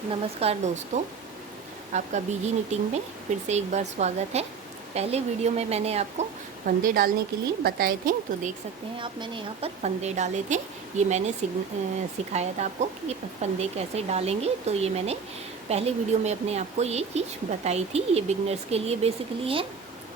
नमस्कार दोस्तों, आपका बीजी निटिंग में फिर से एक बार स्वागत है। पहले वीडियो में मैंने आपको फंदे डालने के लिए बताए थे, तो देख सकते हैं आप, मैंने यहाँ पर फंदे डाले थे। ये मैंने सिखाया था आपको कि फंदे कैसे डालेंगे। तो ये मैंने पहले वीडियो में अपने आपको ये चीज़ बताई थी। ये बिगनर्स के लिए बेसिकली है।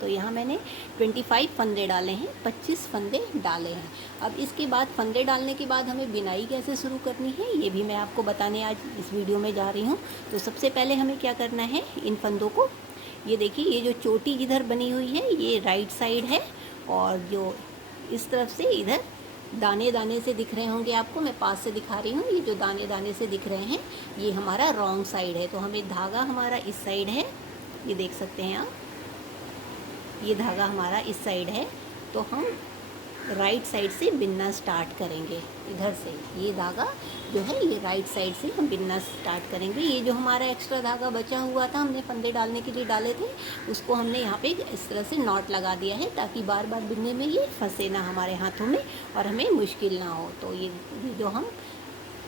तो यहाँ मैंने 25 फंदे डाले हैं, 25 फंदे डाले हैं। अब इसके बाद फंदे डालने के बाद हमें बिनाई कैसे शुरू करनी है ये भी मैं आपको बताने आज इस वीडियो में जा रही हूँ। तो सबसे पहले हमें क्या करना है, इन फंदों को, ये देखिए, ये जो चोटी जिधर बनी हुई है ये राइट साइड है, और जो इस तरफ से इधर दाने दाने से दिख रहे होंगे आपको, मैं पास से दिखा रही हूँ, ये जो दाने दाने से दिख रहे हैं ये हमारा रॉन्ग साइड है। तो हमें धागा हमारा इस साइड है, ये देख सकते हैं आप, ये धागा हमारा इस साइड है। तो हम राइट साइड से बिनना स्टार्ट करेंगे। इधर से ये धागा जो है ये राइट साइड से हम बिनना स्टार्ट करेंगे। ये जो हमारा एक्स्ट्रा धागा बचा हुआ था, हमने फंदे डालने के लिए डाले थे, उसको हमने यहाँ पे इस तरह से नॉट लगा दिया है ताकि बार बार बिनने में ये फंसे ना हमारे हाथों में और हमें मुश्किल ना हो। तो ये जो हम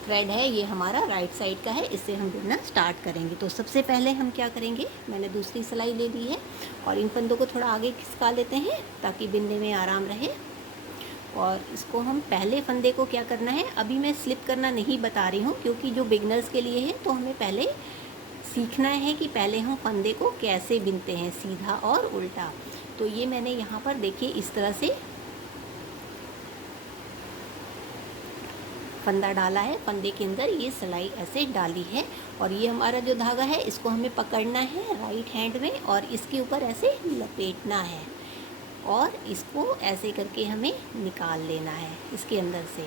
थ्रेड है ये हमारा राइट साइड का है, इससे हम बुनना स्टार्ट करेंगे। तो सबसे पहले हम क्या करेंगे, मैंने दूसरी सिलाई ले ली है और इन फंदों को थोड़ा आगे खिसका लेते हैं ताकि बिनने में आराम रहे। और इसको हम पहले फंदे को क्या करना है, अभी मैं स्लिप करना नहीं बता रही हूँ क्योंकि जो बिगनर्स के लिए है, तो हमें पहले सीखना है कि पहले हम फंदे को कैसे बिनते हैं, सीधा और उल्टा। तो ये मैंने यहाँ पर देखिए इस तरह से फंदा डाला है, फंदे के अंदर ये सिलाई ऐसे डाली है, और ये हमारा जो धागा है इसको हमें पकड़ना है राइट हैंड में और इसके ऊपर ऐसे लपेटना है और इसको ऐसे करके हमें निकाल लेना है इसके अंदर से।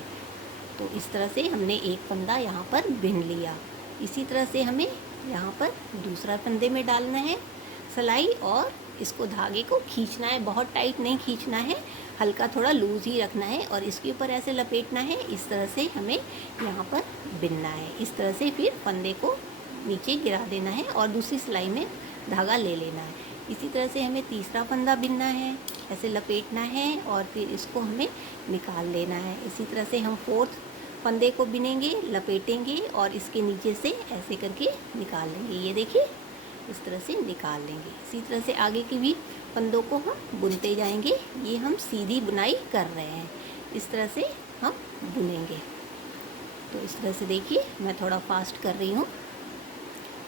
तो इस तरह से हमने एक फंदा यहाँ पर बिन लिया। इसी तरह से हमें यहाँ पर दूसरा फंदे में डालना है सिलाई और इसको धागे को खींचना है, बहुत टाइट नहीं खींचना है, हल्का थोड़ा लूज ही रखना है और इसके ऊपर ऐसे लपेटना है। इस तरह से हमें यहाँ पर बिनना है। इस तरह से फिर फंदे को नीचे गिरा देना है और दूसरी सिलाई में धागा ले लेना है। इसी तरह से हमें तीसरा फंदा बिनना है, ऐसे लपेटना है और फिर इसको हमें निकाल लेना है। इसी तरह से हम फोर्थ फंदे को बिनेंगे, लपेटेंगे और इसके नीचे से ऐसे करके निकाल लेंगे। ये देखिए इस तरह से निकाल लेंगे। इसी तरह से आगे की भी फंदों को हम बुनते जाएंगे। ये हम सीधी बुनाई कर रहे हैं, इस तरह से हम बुनेंगे। तो इस तरह से देखिए, मैं थोड़ा फास्ट कर रही हूँ।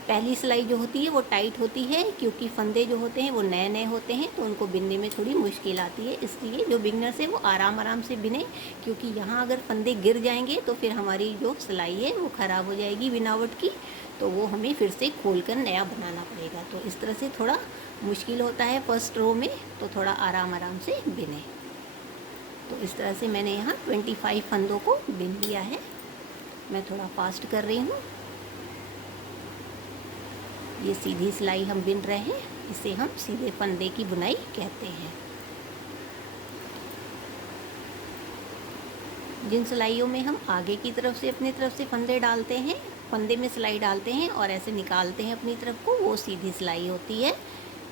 पहली सिलाई जो होती है वो टाइट होती है क्योंकि फंदे जो होते हैं वो नए नए होते हैं, तो उनको बिनने में थोड़ी मुश्किल आती है। इसलिए जो बिगनर्स है वो आराम आराम से बिने, क्योंकि यहाँ अगर फंदे गिर जाएंगे तो फिर हमारी जो सिलाई है वो ख़राब हो जाएगी बिनावट की, तो वो हमें फिर से खोल कर नया बनाना पड़ेगा। तो इस तरह से थोड़ा मुश्किल होता है फर्स्ट रो में, तो थोड़ा आराम आराम से बिने। तो इस तरह से मैंने यहाँ 25 फंदों को बिन लिया है। मैं थोड़ा फास्ट कर रही हूँ। ये सीधी सिलाई हम बिन रहे हैं, इसे हम सीधे फंदे की बुनाई कहते हैं। जिन सिलाइयों में हम आगे की तरफ से अपनी तरफ से फंदे डालते हैं, फंदे में सिलाई डालते हैं और ऐसे निकालते हैं अपनी तरफ को, वो सीधी सिलाई होती है।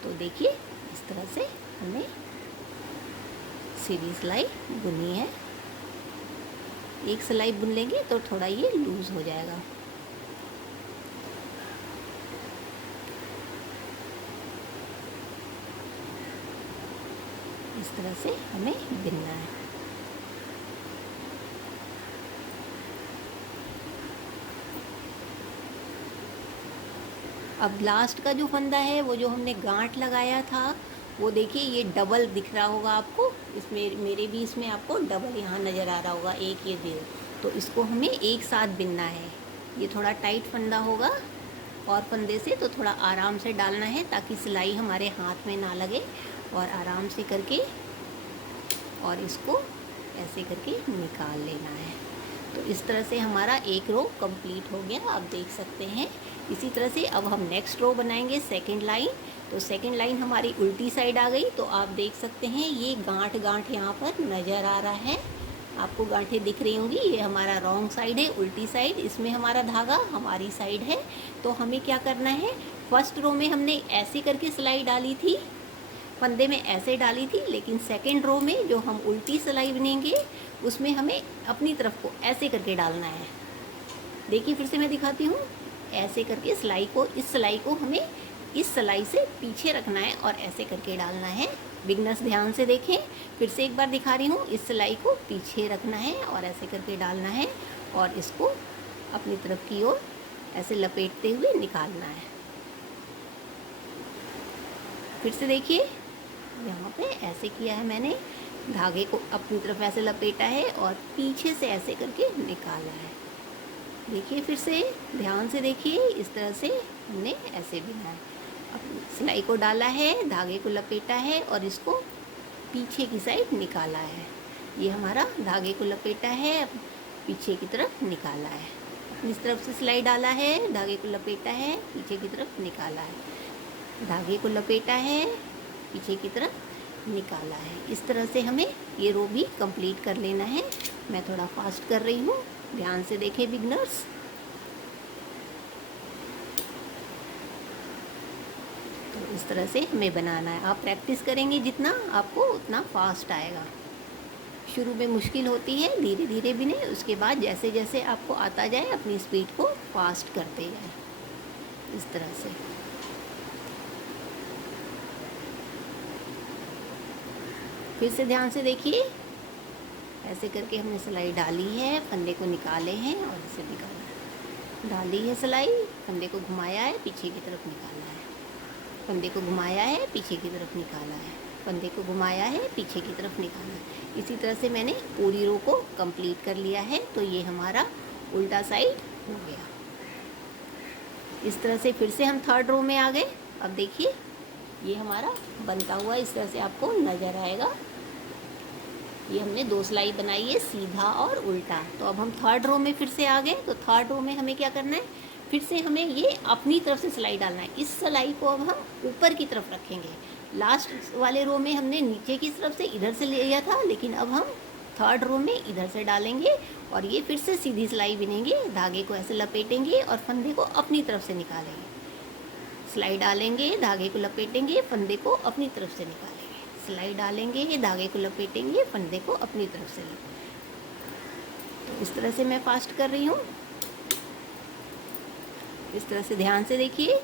तो देखिए इस तरह से हमें सीधी सिलाई बुनी है। एक सिलाई बुन लेंगे तो थोड़ा ये लूज हो जाएगा। इस तरह से हमें बिनना है। अब लास्ट का जो फंदा है, वो जो हमने गांठ लगाया था, वो देखिए ये डबल दिख रहा होगा आपको, इसमें मेरे भी इसमें आपको डबल यहाँ नज़र आ रहा होगा, एक ये दो। तो इसको हमें एक साथ बिनना है। ये थोड़ा टाइट फंदा होगा और फंदे से तो थोड़ा आराम से डालना है ताकि सिलाई हमारे हाथ में ना लगे, और आराम से करके और इसको ऐसे करके निकाल लेना है। तो इस तरह से हमारा एक रो कंप्लीट हो गया, आप देख सकते हैं। इसी तरह से अब हम नेक्स्ट रो बनाएंगे, सेकंड लाइन। तो सेकंड लाइन हमारी उल्टी साइड आ गई, तो आप देख सकते हैं ये गांठ गांठ यहाँ पर नज़र आ रहा है, आपको गांठें दिख रही होंगी। ये हमारा रॉन्ग साइड है, उल्टी साइड, इसमें हमारा धागा हमारी साइड है। तो हमें क्या करना है, फर्स्ट रो में हमने ऐसे करके सिलाई डाली थी, फंदे में ऐसे डाली थी, लेकिन सेकंड रो में जो हम उल्टी सिलाई बनेंगे उसमें हमें अपनी तरफ को ऐसे करके डालना है। देखिए फिर से मैं दिखाती हूँ। ऐसे करके इस सिलाई को हमें इस सिलाई से पीछे रखना है और ऐसे करके डालना है। बिगनर्स ध्यान से देखें, फिर से एक बार दिखा रही हूँ। इस सिलाई को पीछे रखना है और ऐसे करके डालना है और इसको अपनी तरफ की ओर ऐसे लपेटते हुए निकालना है। फिर से देखिए, यहाँ पे ऐसे किया है मैंने, धागे को अपनी तरफ ऐसे लपेटा है और पीछे से ऐसे करके निकाला है। देखिए, फिर से ध्यान से देखिए, इस तरह से हमने ऐसे बिना है। अब सिलाई को डाला है, धागे को लपेटा है और इसको पीछे की साइड निकाला है। ये हमारा धागे को लपेटा है, पीछे की तरफ निकाला है। अपनी तरफ से सिलाई डाला है, धागे को लपेटा है, पीछे की तरफ निकाला है, धागे को लपेटा है, पीछे की तरफ निकाला है। इस तरह से हमें ये रो भी कंप्लीट कर लेना है। मैं थोड़ा फास्ट कर रही हूँ, ध्यान से देखें बिगनर्स। तो इस तरह से हमें बनाना है। आप प्रैक्टिस करेंगे जितना, आपको उतना फास्ट आएगा। शुरू में मुश्किल होती है, धीरे धीरे बिने, उसके बाद जैसे जैसे आपको आता जाए अपनी स्पीड को फास्ट करते जाए, इस तरह से। फिर से ध्यान से देखिए, ऐसे करके हमने सिलाई डाली है, फंदे को निकाले हैं और इसे निकाला है। डाली है सिलाई, फंदे को घुमाया है, पीछे की तरफ निकाला है, फंदे को घुमाया है, पीछे की तरफ निकाला है, फंदे को घुमाया है, पीछे की तरफ निकाला है। इसी तरह से मैंने पूरी रो को कंप्लीट कर लिया है। तो ये हमारा उल्टा साइड हो गया। इस तरह से फिर से हम थर्ड रो में आ गए। अब देखिए, ये हमारा बनता हुआ इस तरह से आपको नज़र आएगा। ये हमने 2 सिलाई बनाई है, सीधा और उल्टा। तो अब हम थर्ड रो में फिर से आ गए। तो थर्ड रो में हमें क्या करना है, फिर से हमें ये अपनी तरफ से सिलाई डालना है। इस सिलाई को अब हम ऊपर की तरफ रखेंगे। लास्ट वाले रो में हमने नीचे की तरफ से इधर से लिया था, लेकिन अब हम थर्ड रो में इधर से डालेंगे और ये फिर से सीधी सिलाई बिनेंगे। धागे को ऐसे लपेटेंगे और फंदे को अपनी तरफ से निकालेंगे। सिलाई डालेंगे, धागे को लपेटेंगे, फंदे को अपनी तरफ से निकालेंगे। सिलाई डालेंगे, धागे को लपेटेंगे, फंदे को अपनी तरफ से निकालेंगे। तो इस तरह से मैं फास्ट कर रही हूँ। इस तरह से ध्यान से देखिए।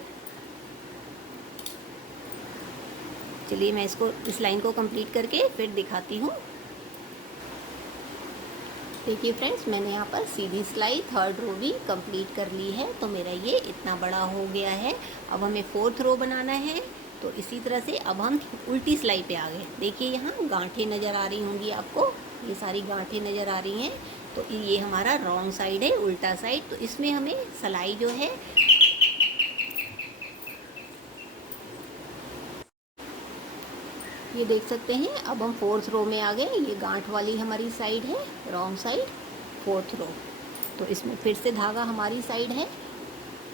चलिए मैं इस लाइन को कंप्लीट करके फिर दिखाती हूँ। देखिए फ्रेंड्स, मैंने यहाँ पर सीधी सिलाई थर्ड रो भी कंप्लीट कर ली है। तो मेरा ये इतना बड़ा हो गया है। अब हमें फोर्थ रो बनाना है। तो इसी तरह से अब हम उल्टी सिलाई पे आ गए। देखिए, यहाँ गांठें नज़र आ रही होंगी आपको, ये सारी गांठें नज़र आ रही हैं। तो ये हमारा रॉन्ग साइड है, उल्टा साइड। तो इसमें हमें सिलाई जो है, ये देख सकते हैं। अब हम फोर्थ रो में आ गए। ये गांठ वाली हमारी साइड है, रॉन्ग साइड, फोर्थ रो। तो इसमें फिर से धागा हमारी साइड है।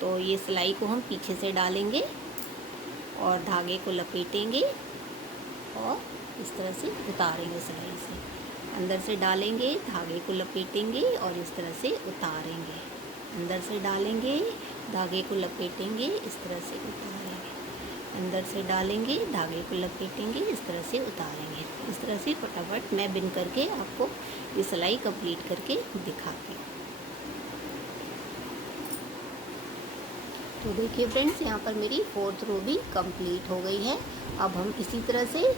तो ये सिलाई को हम पीछे से डालेंगे और धागे को लपेटेंगे और इस तरह से उतारेंगे। सिलाई से अंदर से डालेंगे, धागे को लपेटेंगे और इस तरह से उतारेंगे। अंदर से डालेंगे, धागे को लपेटेंगे, इस तरह से उतारेंगे। अंदर से डालेंगे, धागे को लपेटेंगे, इस तरह से उतारेंगे। इस तरह से फटाफट मैं बिन करके आपको ये सिलाई कंप्लीट करके दिखाती हूँ। तो देखिए फ्रेंड्स, यहाँ पर मेरी फोर्थ रो भी कंप्लीट हो गई है। अब हम इसी तरह से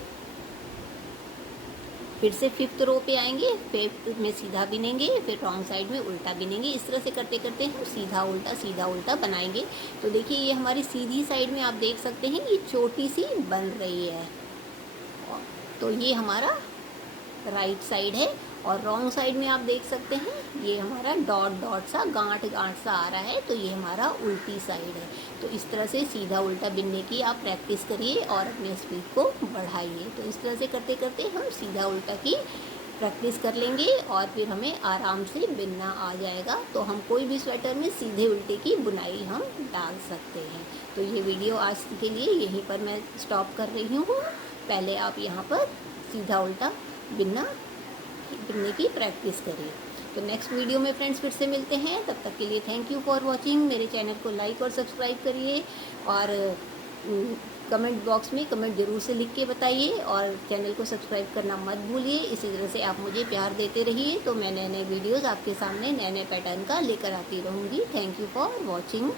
फिर से फिफ्थ रो पे आएंगे। फिफ्थ में सीधा बिनेंगे, फिर रॉन्ग साइड में उल्टा बिनेंगे। इस तरह से करते करते हम सीधा उल्टा बनाएंगे। तो देखिए, ये हमारी सीधी साइड में आप देख सकते हैं, ये छोटी सी बन रही है। तो ये हमारा राइट साइड है। और रॉन्ग साइड में आप देख सकते हैं, ये हमारा डॉट डॉट सा, गांठ गांठ सा आ रहा है। तो ये हमारा उल्टी साइड है। तो इस तरह से सीधा उल्टा बिनने की आप प्रैक्टिस करिए और अपने स्पीड को बढ़ाइए। तो इस तरह से करते करते हम सीधा उल्टा की प्रैक्टिस कर लेंगे और फिर हमें आराम से बिनना आ जाएगा। तो हम कोई भी स्वेटर में सीधे उल्टे की बुनाई हम डाल सकते हैं। तो ये वीडियो आज के लिए यहीं पर मैं स्टॉप कर रही हूँ। पहले आप यहाँ पर सीधा उल्टा बिनने की प्रैक्टिस करिए। तो नेक्स्ट वीडियो में फ्रेंड्स फिर से मिलते हैं। तब तक के लिए थैंक यू फॉर वॉचिंग। मेरे चैनल को लाइक और सब्सक्राइब करिए और कमेंट बॉक्स में कमेंट ज़रूर से लिख के बताइए और चैनल को सब्सक्राइब करना मत भूलिए। इसी तरह से आप मुझे प्यार देते रहिए। तो मैं नए नए वीडियोज़ आपके सामने नए नए पैटर्न का लेकर आती रहूँगी। Thank you for watching.